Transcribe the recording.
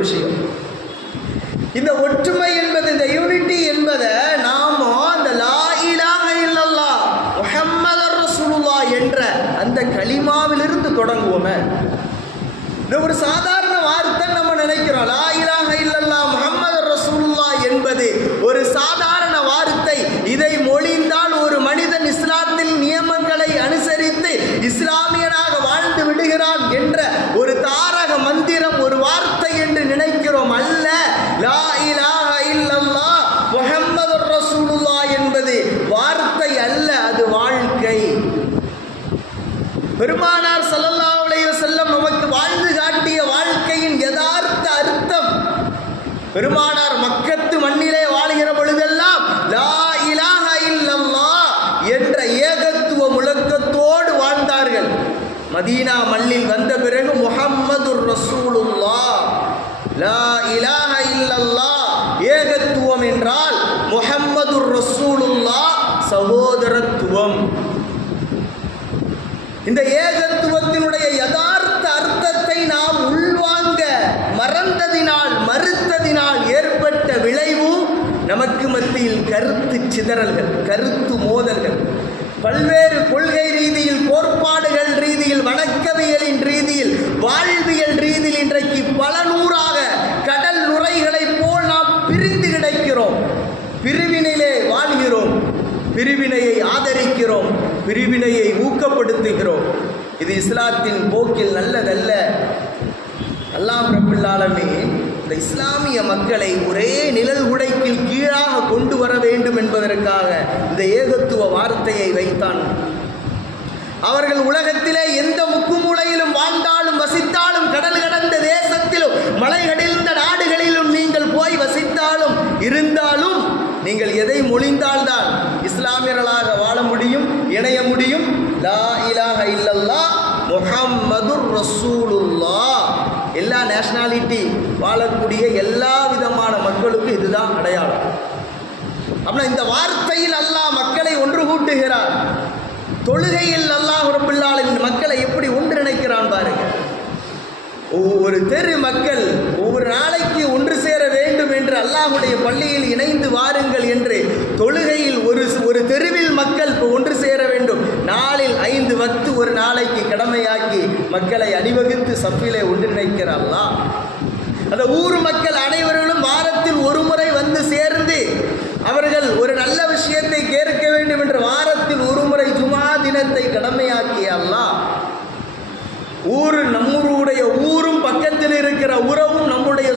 விஷயம். இந்த ஒற்றுமை என்பது, இந்த யூனிட்டி என்பதை நாம அந்த லா இலாஹ இல்லல்லாஹ் முஹம்மதுர் ரசூலுல்லாஹ் என்ற அந்த கலிமாவிலிருந்து தொடங்குவோமே. இந்த ஒரு சாதாரண வார்த்தை நம்ம நினைக்கிறோம். லா இலாஹ இல்லல்லாஹ் முஹம்மதுர் ரசூலுல்லாஹ் என்பது ஒரு சாதாரண வார்த்தை. இதை மொழிந்தால் ஒரு மனிதன் இஸ்லாத்தில் நியமங்களை அனுசரித்து இஸ்லாமியனாக வாழ்ந்து விடுகிறான் என்ற ஒரு தாரக மந்திரம், ஒரு வார்த்தை என்று நினைக்கிறோம். அல்ல, லா இலாஹ இல்லல்லாஹ் முஹம்மதுர் ரசூலுல்லாஹ் என்பது வார்த்தை அல்ல, அது வாழ்க்கை. பெருமானார் ஸல்லல்லாஹு அலைஹி வஸல்லம் நமக்கு வாழ்ந்து காட்டிய வாழ்க்கையின் யதார்த்த அர்த்தம். பெருமானார் மக்கத்து மண்ணிலே வாழ்கிற பொழுதெல்லாம் லா இலாஹ இல்லல்லாஹ் என்ற ஏகத்துவ முழக்கத்தோடு வாழ்ந்தார்கள். மதீனா மண்ணில் வந்த பிறகு முஹம்மதுர் ரசூலுல்லாஹ், லா இலாஹ இல்லல்லாஹ் ஏகத்துவம் என்றால், முஹம்மதுர் ரசூலுல்லாஹ் சகோதரத்துவம். இந்த ஏகத்துவத்தினுடைய யதார்த்த அர்த்தத்தை நாம் உள்வாங்க மறந்ததினால், மறுத்ததினால் ஏற்பட்ட விளைவு நமக்கு மத்தியில் கருத்து சிதறல்கள், கருத்து மோதல்கள். பல்வேறு கொள்கை ரீதியில், கோட்பாடுகள் ரீதியில், வணக்கவியலின் ரீதியில், வாழ்வியல் ரீதியில் இன்றைக்கு பல நூறாக கடல் நுரைகளைப் போல் நாம் பிரிந்து கிடக்கிறோம். பிரிவினையிலே வாழ்கிறோம், பிரிவினையை ஆதரிக்கிறோம், பிரிவினையை ஊக்கப்படுத்துகிறோம். இது இஸ்லாத்தின் போக்கில் நல்லதல்ல. அல்லாஹ் ரப்பல் ஆலமீன் இந்த இஸ்லாமிய மக்களை ஒரே நிழல் உடைக்கு கீழாக கொண்டு வர வேண்டும் என்பதற்காக இந்த ஏகத்துவ வார்த்தையை வைத்தான். அவர்கள் உலகத்திலே எந்த முக்குமூலையிலும் வாழ்ந்தாலும், வசித்தாலும், கடல் கடந்த தேசத்திலும், மலை கடந்த நாடுகளிலும் நீங்கள் போய் வசித்தாலும் இருந்தாலும், நீங்கள் எதை மொழிந்தால்தான் இஸ்லாமியர்களாக வாழ முடியும், இணைய முடியும். லா இலாஹ இல்லல்லாஹ் முஹம்மதுர் ரசூலுல்லாஹ். எல்லா நேஷனாலிட்டி வாழக்கூடிய எல்லா விதமான மக்களுக்கும் இதுதான் அடையாளம். அப்படின்னா இந்த வார்த்தையில் அல்லாஹ் மக்களை ஒன்று கூட்டுகிறார். தொழுகையில் அல்லாஹ் ரப்பல் ஆலமீன் மக்களை எப்படி ஒன்றிணைக்கிறான் பாருங்க. ஒவ்வொரு தெரு மக்கள் ஒவ்வொரு நாளைக்கு ஒன்று சேர வேண்டும் என்று அல்லாஹ்வுடைய பள்ளியில் இணைந்து வாருங்கள் என்று தொழுகையில் ஒரு தெருவில் மக்கள் ஒன்று சேர வேண்டும். நாளில் 5 வக்து ஒரு நாளைக்கு கடமையாக்கி மக்களை அணிவகுத்து சஃபிலே ஒன்றிணைக்கிற அல்லாஹ். அந்த ஊர் மக்கள் அனைவர்களும் வாரத்தில் ஒரு முறை வந்து சேர்ந்து அவர்கள் ஒரு நல்ல விஷயத்தை கேட்க வேண்டும் என்று வாரத்தில் ஒரு முறை ஜுமா தினத்தை கடமையாக்கிய அல்லாஹ். நம்முடைய ஊரும் பக்கத்தில் இருக்கிற உறவும் நம்முடைய